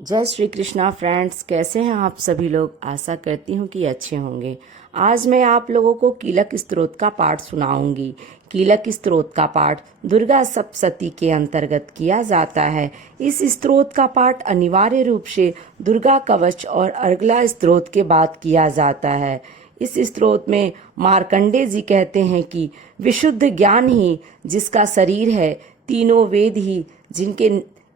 जय श्री कृष्णा फ्रेंड्स, कैसे हैं आप सभी लोग। आशा करती हूँ कि अच्छे होंगे। आज मैं आप लोगों को कीलक स्तोत्र का पाठ सुनाऊंगी। कीलक स्तोत्र का पाठ दुर्गा सप्तशती के अंतर्गत किया जाता है। इस स्तोत्र का पाठ अनिवार्य रूप से दुर्गा कवच और अर्गला स्तोत्र के बाद किया जाता है। इस स्तोत्र में मार्कंडेय जी कहते हैं कि विशुद्ध ज्ञान ही जिसका शरीर है, तीनों वेद ही जिनके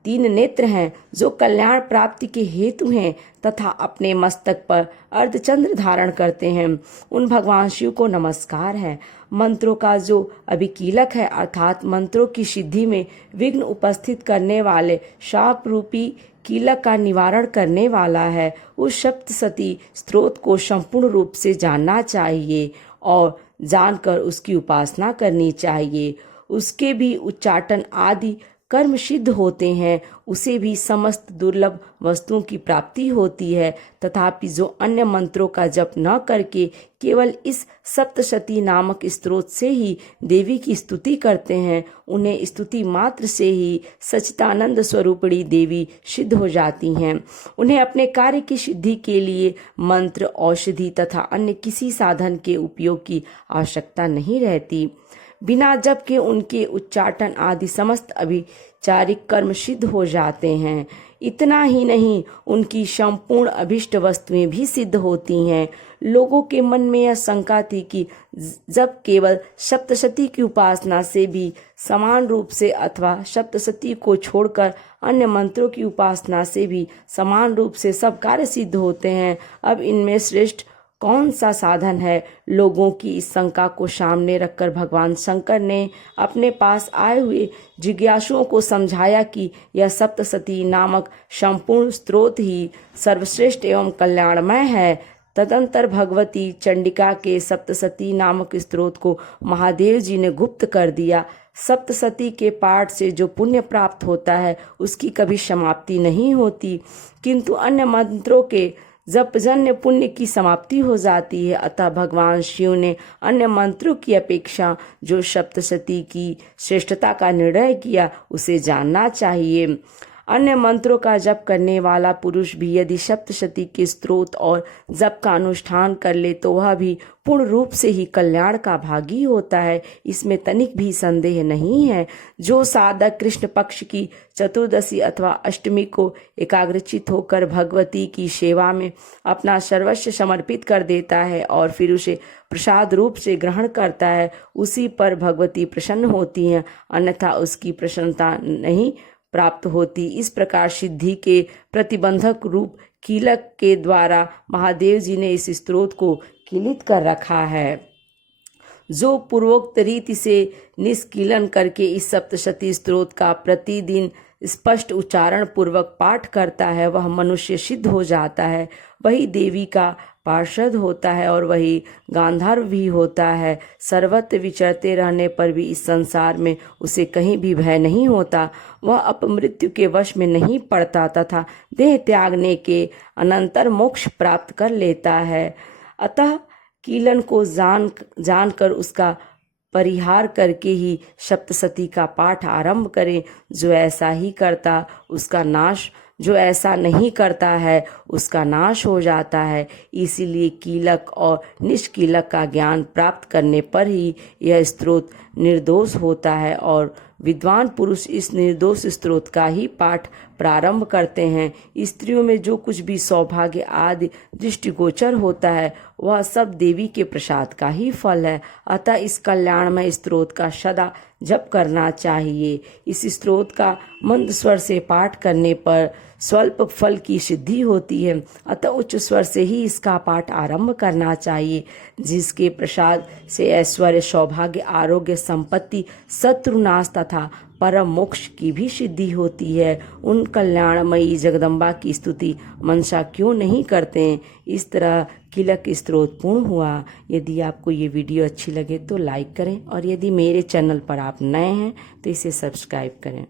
तीन नेत्र हैं, जो कल्याण प्राप्ति के हेतु हैं तथा अपने मस्तक पर अर्धचंद्र धारण करते हैं, उन भगवान शिव को नमस्कार है। मंत्रों का जो अभिकीलक है, अर्थात मंत्रों की सिद्धि में विघ्न उपस्थित करने वाले शाप रूपी कीलक का निवारण करने वाला है, उस सप्तशती स्तोत्र को संपूर्ण रूप से जानना चाहिए और जानकर उसकी उपासना करनी चाहिए। उसके भी उच्चाटन आदि कर्म सिद्ध होते हैं, उसे भी समस्त दुर्लभ वस्तुओं की प्राप्ति होती है। तथापि जो अन्य मंत्रों का जप न करके केवल इस सप्तशती नामक स्तोत्र से ही देवी की स्तुति करते हैं, उन्हें स्तुति मात्र से ही सच्चिदानंद स्वरूपिणी देवी सिद्ध हो जाती हैं। उन्हें अपने कार्य की सिद्धि के लिए मंत्र, औषधि तथा अन्य किसी साधन के उपयोग की आवश्यकता नहीं रहती। बिना जप के उनके उच्चाटन आदि समस्त अभिचारिक कर्म सिद्ध हो जाते हैं। इतना ही नहीं, उनकी संपूर्ण अभिष्ट वस्तुएं भी सिद्ध होती हैं। लोगों के मन में यह शंका थी कि जब केवल सप्तशती की उपासना से भी समान रूप से अथवा सप्तशती को छोड़कर अन्य मंत्रों की उपासना से भी समान रूप से सब कार्य सिद्ध होते हैं, अब इनमें श्रेष्ठ कौन सा साधन है। लोगों की इस शंका को सामने रखकर भगवान शंकर ने अपने पास आए हुए जिज्ञासुओं को समझाया कि यह सप्तशती नामक संपूर्ण स्तोत्र ही सर्वश्रेष्ठ एवं कल्याणमय है। तदंतर भगवती चंडिका के सप्तशती नामक स्तोत्र को महादेव जी ने गुप्त कर दिया। सप्तशती के पाठ से जो पुण्य प्राप्त होता है, उसकी कभी समाप्ति नहीं होती, किंतु अन्य मंत्रों के जपजन्य पुण्य की समाप्ति हो जाती है। अतः भगवान शिव ने अन्य मंत्रों की अपेक्षा जो सप्तशती की श्रेष्ठता का निर्णय किया, उसे जानना चाहिए। अन्य मंत्रों का जप करने वाला पुरुष भी यदि सप्तशती के स्तोत्र और जप का अनुष्ठान कर ले तो वह भी पूर्ण रूप से ही कल्याण का भागी होता है, इसमें तनिक भी संदेह नहीं है। जो साधक कृष्ण पक्ष की चतुर्दशी अथवा अष्टमी को एकाग्रचित होकर भगवती की सेवा में अपना सर्वस्व समर्पित कर देता है और फिर उसे प्रसाद रूप से ग्रहण करता है, उसी पर भगवती प्रसन्न होती हैं, अन्यथा उसकी प्रसन्नता नहीं प्राप्त होती। इस प्रकार सिद्धि के प्रतिबंधक रूप कीलक के द्वारा महादेव जी ने इस स्तोत्र को कीलित कर रखा है। जो पूर्वोक्त रीति से निष्कीलन करके इस सप्तशती स्तोत्र का प्रतिदिन स्पष्ट उच्चारण पूर्वक पाठ करता है, वह मनुष्य सिद्ध हो जाता है, वही देवी का पार्षद होता है और वही गांधर्व भी होता है। सर्वत्र विचरते रहने पर भी इस संसार में उसे कहीं भी भय नहीं होता। वह अपमृत्यु के वश में नहीं पड़ता तथा देह त्यागने के अनंतर मोक्ष प्राप्त कर लेता है। अतः कीलन को जानकर उसका परिहार करके ही सप्तशती का पाठ आरंभ करें। जो ऐसा ही करता उसका नाश, जो ऐसा नहीं करता है उसका नाश हो जाता है। इसीलिए कीलक और निष्कीलक का ज्ञान प्राप्त करने पर ही यह स्तोत्र निर्दोष होता है और विद्वान पुरुष इस निर्दोष स्तोत्र का ही पाठ प्रारंभ करते हैं। स्त्रियों में जो कुछ भी सौभाग्य आदि दृष्टिगोचर होता है, वह सब देवी के प्रसाद का ही फल है। अतः इस कल्याणमय स्तोत्र का सदा जप करना चाहिए। इस स्तोत्र का मंद स्वर से पाठ करने पर स्वल्प फल की सिद्धि होती है, अतः उच्च स्वर से ही इसका पाठ आरंभ करना चाहिए। जिसके प्रसाद से ऐश्वर्य, सौभाग्य, आरोग्य, संपत्ति, शत्रुनाश तथा परम मोक्ष की भी सिद्धि होती है, उन कल्याणमयी जगदम्बा की स्तुति मनसा क्यों नहीं करते हैं। इस तरह कीलक स्तोत्र पूर्ण हुआ। यदि आपको ये वीडियो अच्छी लगे तो लाइक करें और यदि मेरे चैनल पर आप नए हैं तो इसे सब्सक्राइब करें।